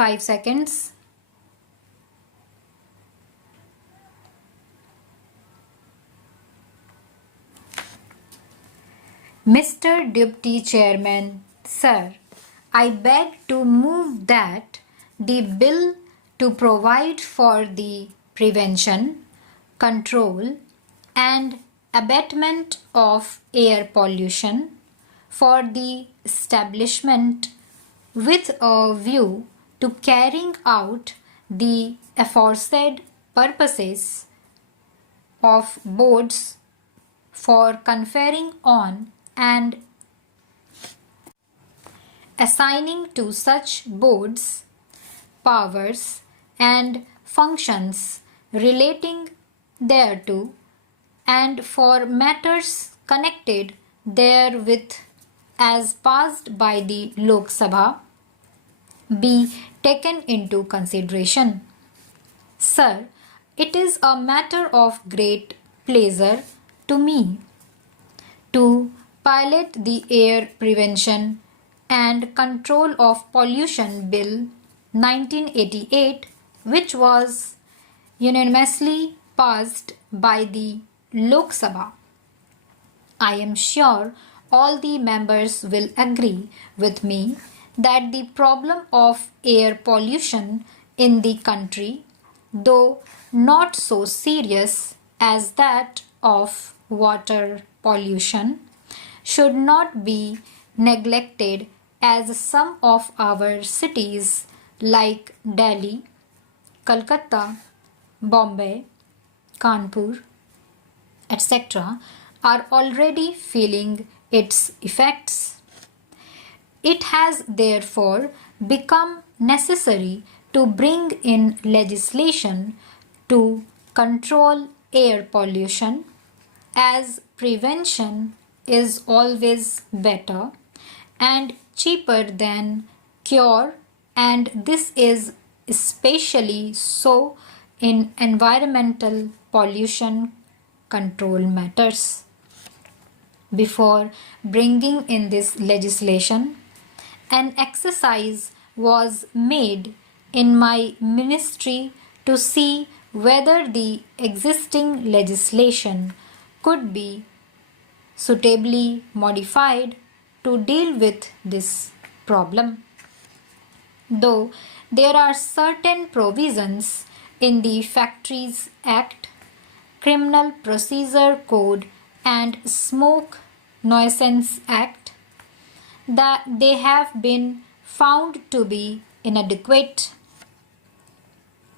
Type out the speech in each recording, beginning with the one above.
5 seconds. Mr. Deputy Chairman, Sir, I beg to move that the bill to provide for the prevention, control and abatement of air pollution for the establishment with a view to carrying out the aforesaid purposes of boards for conferring on and assigning to such boards powers and functions relating thereto and for matters connected therewith as passed by the Lok Sabha be taken into consideration. Sir, it is a matter of great pleasure to me to pilot the Air Prevention and Control of Pollution Bill 1988, which was unanimously passed by the Lok Sabha. I am sure all the members will agree with me that the problem of air pollution in the country, though not so serious as that of water pollution, should not be neglected as some of our cities like Delhi, Calcutta, Bombay, Kanpur, etc. are already feeling its effects. It has therefore become necessary to bring in legislation to control air pollution, as prevention is always better and cheaper than cure, and this is especially so in environmental pollution control matters. Before bringing in this legislation, an exercise was made in my ministry to see whether the existing legislation could be suitably modified to deal with this problem. Though there are certain provisions in the Factories Act, Criminal Procedure Code and Smoke Nuisance Act that they have been found to be inadequate.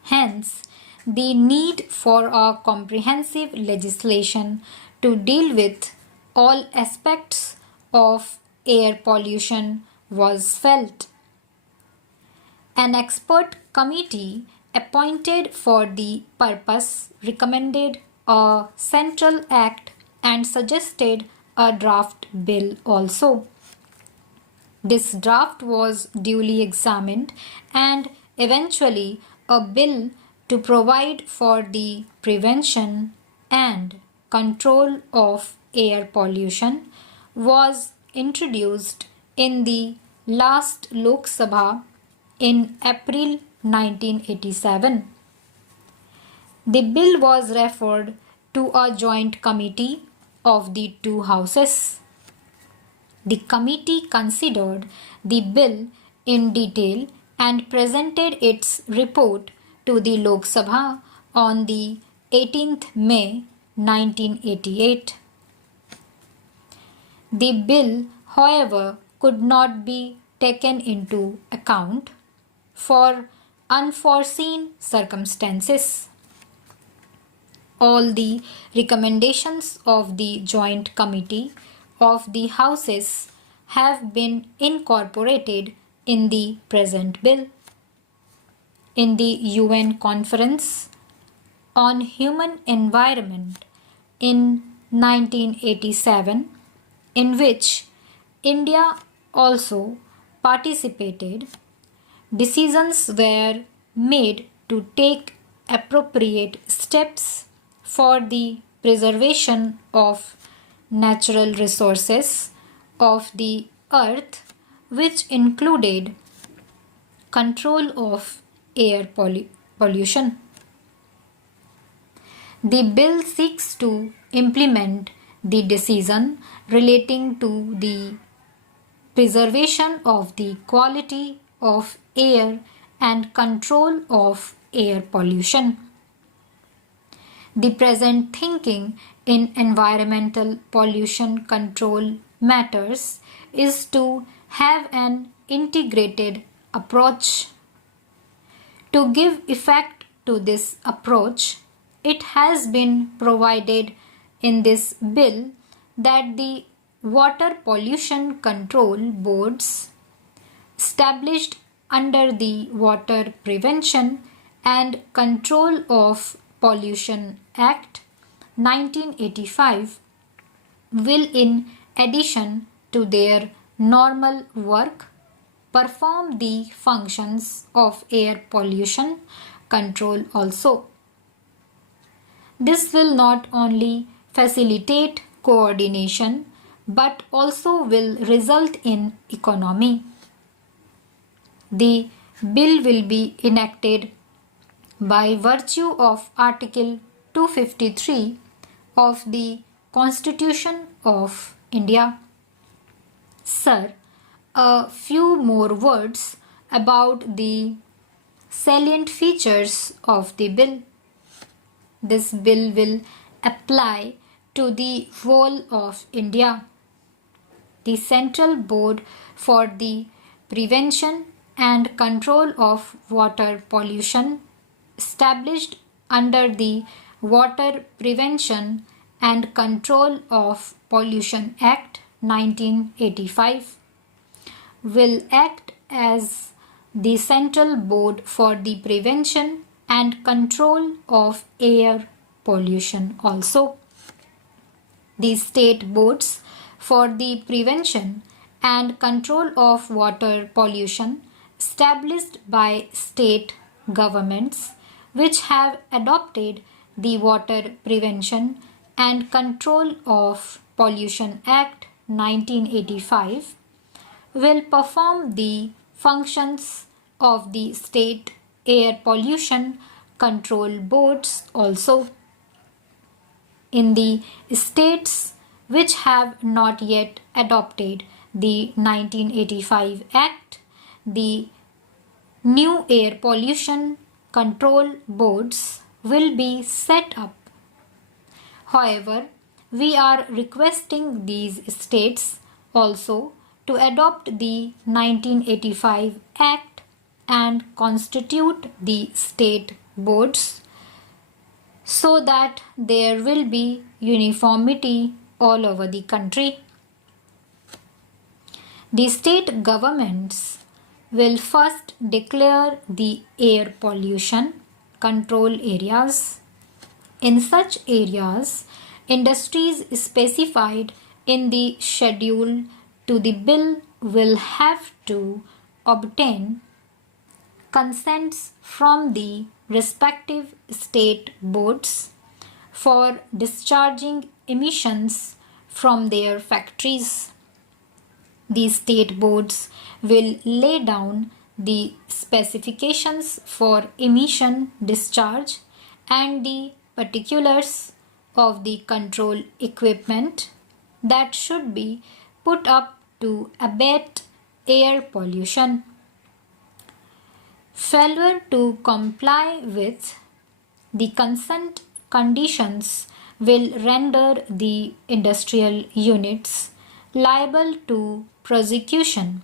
Hence, the need for a comprehensive legislation to deal with all aspects of air pollution was felt. An expert committee appointed for the purpose recommended a central act and suggested a draft bill also. This draft was duly examined and eventually a bill to provide for the prevention and control of air pollution was introduced in the last Lok Sabha in April 1987. The bill was referred to a joint committee of the two houses. The committee considered the bill in detail and presented its report to the Lok Sabha on the 18th May 1988. The bill, however, could not be taken into account for unforeseen circumstances. All the recommendations of the joint committee of the houses have been incorporated in the present bill. In the UN Conference on Human Environment in 1987, in which India also participated, decisions were made to take appropriate steps for the preservation of natural resources of the earth, which included control of air pollution. The bill seeks to implement the decision relating to the preservation of the quality of air and control of air pollution. The present thinking in environmental pollution control matters is to have an integrated approach. To give effect to this approach, it has been provided in this bill that the water pollution control boards established under the Water Prevention and Control of Pollution Act 1985 will, in addition to their normal work, perform the functions of air pollution control also. This will not only facilitate coordination but also will result in economy. The bill will be enacted by virtue of Article 253 of the Constitution of India. Sir, a few more words about the salient features of the bill. This bill will apply to the whole of India. The Central Board for the Prevention and Control of Water Pollution, established under the Water Prevention and Control of Pollution Act 1985, will act as the Central Board for the Prevention and Control of Air Pollution also. The state boards for the prevention and control of water pollution established by state governments which have adopted the Water Prevention and Control of Pollution Act 1985 will perform the functions of the state air pollution control boards also. In the states which have not yet adopted the 1985 Act, the new air pollution control boards will be set up. However, we are requesting these states also to adopt the 1985 Act and constitute the state boards so that there will be uniformity all over the country. The state governments will first declare the air pollution control areas. In such areas, industries specified in the schedule to the bill will have to obtain consents from the respective state boards for discharging emissions from their factories. The state boards will lay down the specifications for emission discharge and the particulars of the control equipment that should be put up to abate air pollution. Failure to comply with the consent conditions will render the industrial units liable to prosecution.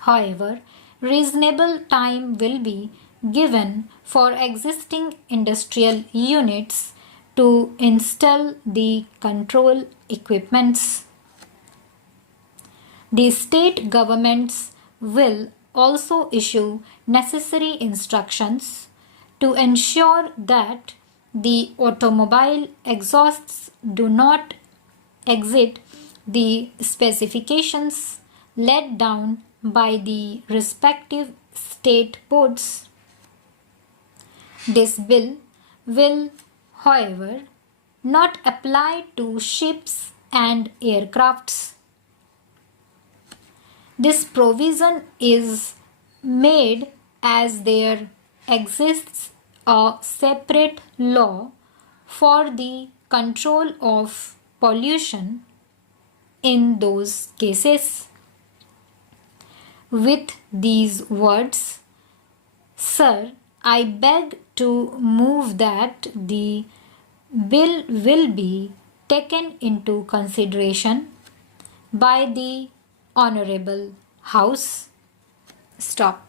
However, reasonable time will be given for existing industrial units to install the control equipments. The state governments will also issue necessary instructions to ensure that the automobile exhausts do not exceed the specifications laid down by the respective state boards. This bill will, however, not apply to ships and aircrafts. This provision is made as there exists a separate law for the control of pollution in those cases. With these words, Sir, I beg to move that the bill will be taken into consideration by the Honorable House. Stop.